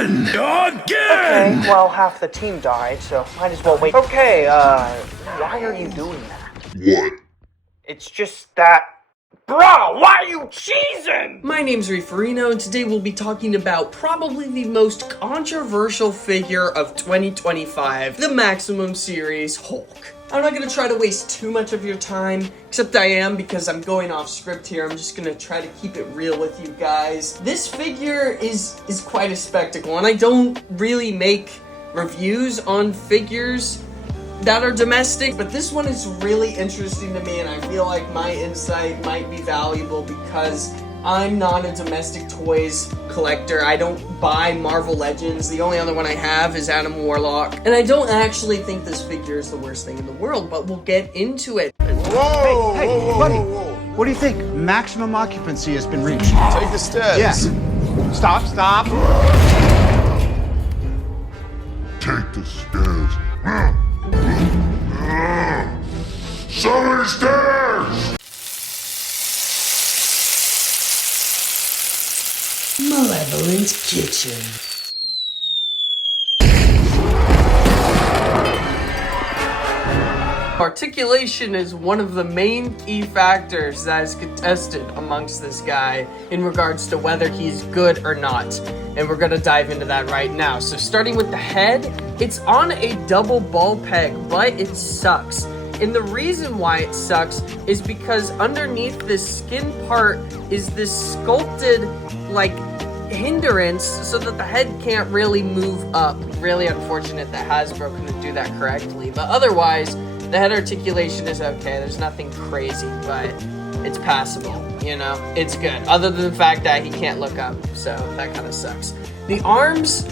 Again! Okay, well, half the team died, so might as well wait. Okay, why are you doing that? What? It's just that... Bro, why are you cheesing? My name's Reeferino, and today we'll be talking about probably the most controversial figure of 2025, the Maximum Series Hulk. I'm not going to try to waste too much of your time, except I am because I'm going off script here. I'm just going to try to keep it real with you guys. This figure is quite a spectacle, and I don't really make reviews on figures that are domestic, but this one is really interesting to me, and I feel like my insight might be valuable because I'm not a domestic toys collector. I don't buy Marvel Legends. The only other one I have is Adam Warlock, and I don't actually think this figure is the worst thing in the world, but we'll get into it. Whoa, hey, buddy, what do you think? Maximum occupancy has been reached. Take the stairs. Yes. Stop. Take the stairs. So many stairs! Malevolent Kitchen. Articulation is one of the main key factors that is contested amongst this guy in regards to whether he's good or not. And we're gonna dive into that right now. So starting with the head, it's on a double ball peg, but it sucks. And the reason why it sucks is because underneath this skin part is this sculpted, like, hindrance so that the head can't really move up. Really unfortunate that Hasbro couldn't do that correctly. But otherwise, the head articulation is okay. There's nothing crazy, but it's passable, you know? It's good. Other than the fact that he can't look up, so that kind of sucks. The arms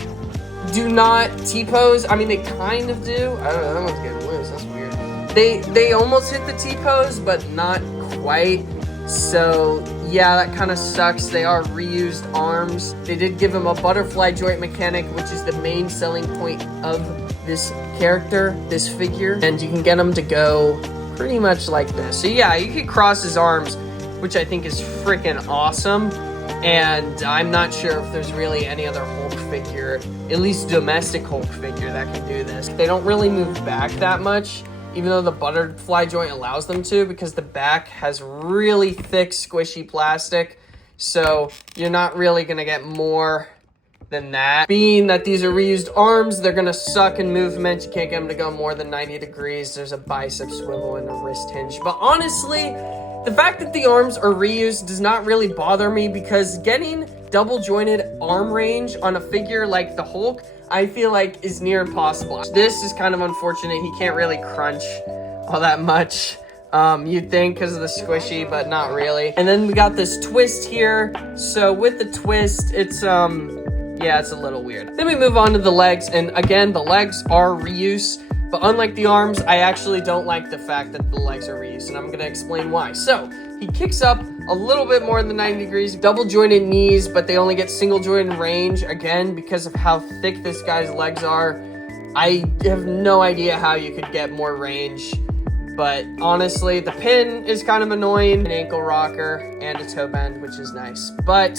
do not T-pose. I mean, they kind of do. I don't know, that one's getting loose. That's weird. They almost hit the T-pose, but not quite. So, yeah, that kind of sucks. They are reused arms. They did give him a butterfly joint mechanic, which is the main selling point of this character, this figure. And you can get him to go pretty much like this. So, yeah, you can cross his arms, which I think is freaking awesome. And I'm not sure if there's really any other Hulk figure, at least domestic Hulk figure, that can do this. They don't really move back that much, even though the butterfly joint allows them to, because the back has really thick, squishy plastic. So you're not really gonna get more than that. Being that these are reused arms, they're gonna suck in movement. You can't get them to go more than 90 degrees. There's a bicep swivel and a wrist hinge. But honestly, the fact that the arms are reused does not really bother me, because getting double jointed arm range on a figure like the Hulk, I feel like is near impossible. This is kind of unfortunate. He can't really crunch all that much. You'd think because of the squishy, but not really. And then we got this twist here. So with the twist, it's yeah, it's a little weird. Then we move on to the legs, and again, the legs are reuse. But unlike the arms, I actually don't like the fact that the legs are reused, and I'm gonna explain why. So, he kicks up a little bit more than 90 degrees, double jointed knees, but they only get single jointed range, again, because of how thick this guy's legs are. I have no idea how you could get more range, but honestly, the pin is kind of annoying, an ankle rocker, and a toe bend, which is nice, but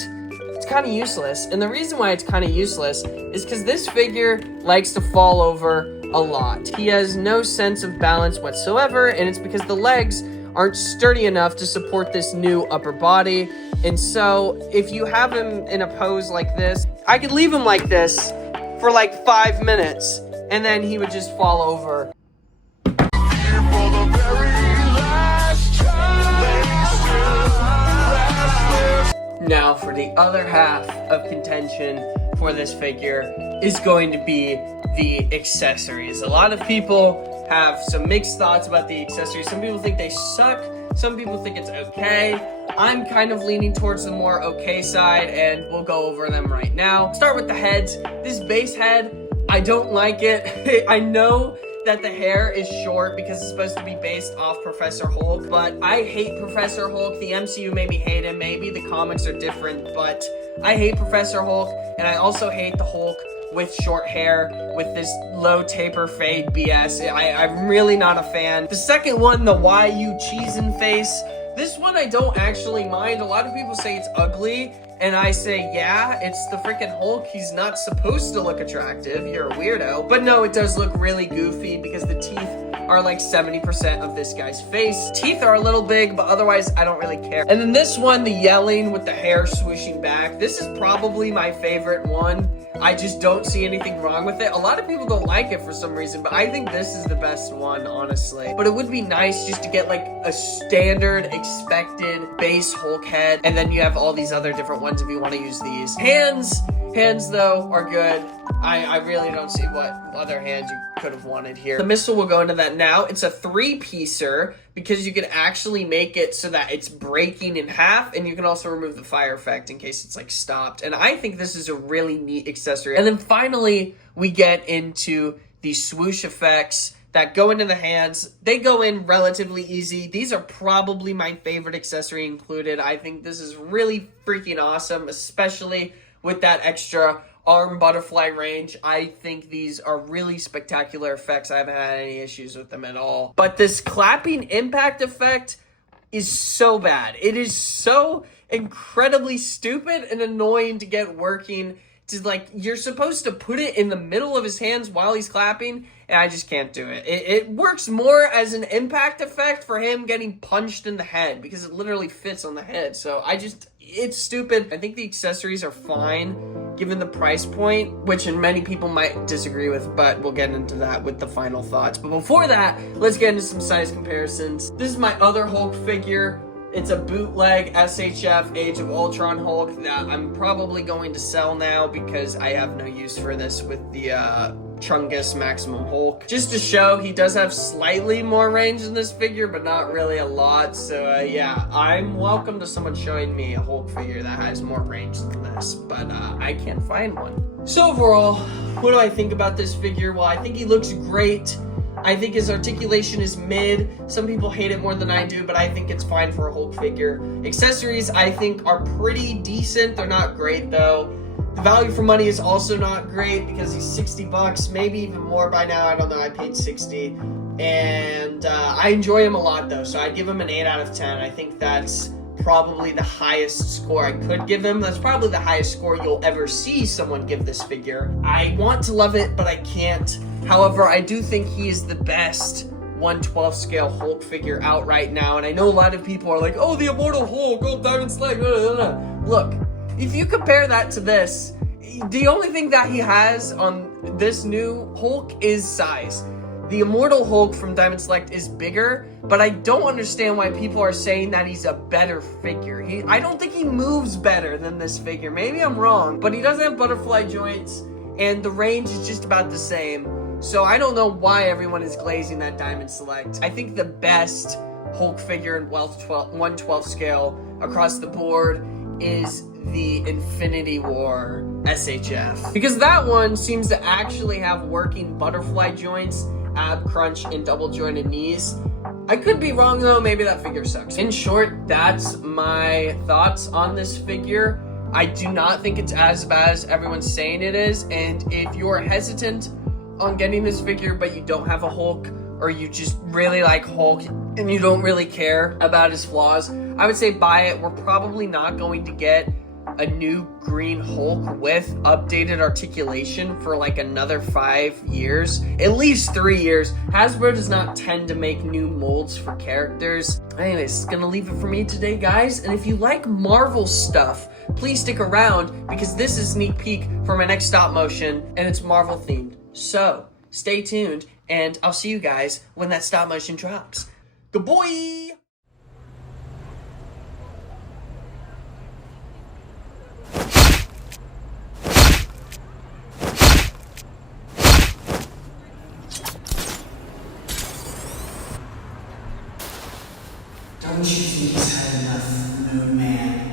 it's kind of useless. And the reason why it's kind of useless is because this figure likes to fall over a lot. He has no sense of balance whatsoever, and it's because the legs aren't sturdy enough to support this new upper body. And so if you have him in a pose like this, I could leave him like this for like 5 minutes, and then he would just fall over. Now for the other half of contention for this figure is going to be the accessories. A lot of people have some mixed thoughts about the accessories. Some people think they suck. Some people think it's okay. I'm kind of leaning towards the more okay side, and we'll go over them right now. Start with the heads. This base head, I don't like it. I know that the hair is short because it's supposed to be based off Professor Hulk, but I hate Professor Hulk. The MCU made me hate him. Maybe the comics are different, but I hate Professor Hulk, and I also hate the Hulk with short hair, with this low taper fade BS. I'm really not a fan. The second one, the why you cheesin' face, this one I don't actually mind. A lot of people say it's ugly, and I say, yeah, it's the freaking Hulk. He's not supposed to look attractive. You're a weirdo. But no, it does look really goofy because the teeth are like 70% of this guy's face. Teeth are a little big, but otherwise I don't really care. And then this one, the yelling with the hair swooshing back, this is probably my favorite one. I just don't see anything wrong with it. A lot of people don't like it for some reason, but I think this is the best one, honestly. But it would be nice just to get like a standard expected base Hulk head, and then you have all these other different ones if you want to use these. Hands though are good. I really don't see what other hands you could have wanted here. The missile will go into that now. It's a 3-piecer because you can actually make it so that it's breaking in half, and you can also remove the fire effect in case it's like stopped. And I think this is a really neat accessory. And then finally, we get into the swoosh effects that go into the hands. They go in relatively easy. These are probably my favorite accessory included. I think this is really freaking awesome, especially with that extra arm butterfly range. I think these are really spectacular effects. I haven't had any issues with them at all. But this clapping impact effect is so bad. It is so incredibly stupid and annoying to get working. To like, you're supposed to put it in the middle of his hands while he's clapping, and I just can't do it. It works more as an impact effect for him getting punched in the head because it literally fits on the head. So it's stupid. I think the accessories are fine given the price point, which many people might disagree with, but we'll get into that with the final thoughts. But before that, let's get into some size comparisons. This is my other Hulk figure. It's a bootleg SHF Age of Ultron Hulk that I'm probably going to sell now because I have no use for this with the Chungus Maximum Hulk. Just to show, he does have slightly more range in this figure, but not really a lot. So yeah, I'm welcome to someone showing me a Hulk figure that has more range than this, but I can't find one. So overall, what do I think about this figure? Well, I think he looks great. I think his articulation is mid. Some people hate it more than I do, but I think it's fine for a Hulk figure. Accessories, I think, are pretty decent. They're not great, though. The value for money is also not great because he's $60, maybe even more by now. I don't know. I paid $60. And I enjoy him a lot, though, so I'd give him an 8 out of 10. I think that's probably the highest score I could give him. That's probably the highest score you'll ever see someone give this figure. I want to love it, but I can't. However, I do think he is the best 1/12 scale Hulk figure out right now, and I know a lot of people are like, oh, the Immortal Hulk, oh, Diamond Select, Look, if you compare that to this, the only thing that he has on this new Hulk is size. The Immortal Hulk from Diamond Select is bigger, but I don't understand why people are saying that he's a better figure. I don't think he moves better than this figure. Maybe I'm wrong, but he doesn't have butterfly joints, and the range is just about the same. So I don't know why everyone is glazing that Diamond Select. I think the best Hulk figure in 1/12 scale across the board is the Infinity War SHF. Because that one seems to actually have working butterfly joints, ab crunch, and double jointed knees. I could be wrong though, maybe that figure sucks. In short, that's my thoughts on this figure. I do not think it's as bad as everyone's saying it is, and if you're hesitant on getting this figure but you don't have a Hulk, or you just really like Hulk and you don't really care about his flaws, I would say buy it. We're probably not going to get a new green Hulk with updated articulation for like another 5 years, at least 3 years. Hasbro does not tend to make new molds for characters. Anyways, gonna leave it for me today, guys. And if you like Marvel stuff, please stick around because this is a sneak peek for my next stop motion and it's Marvel themed. So stay tuned and I'll see you guys when that stop motion drops. Good boy! Don't you think he's had enough, Moon Man?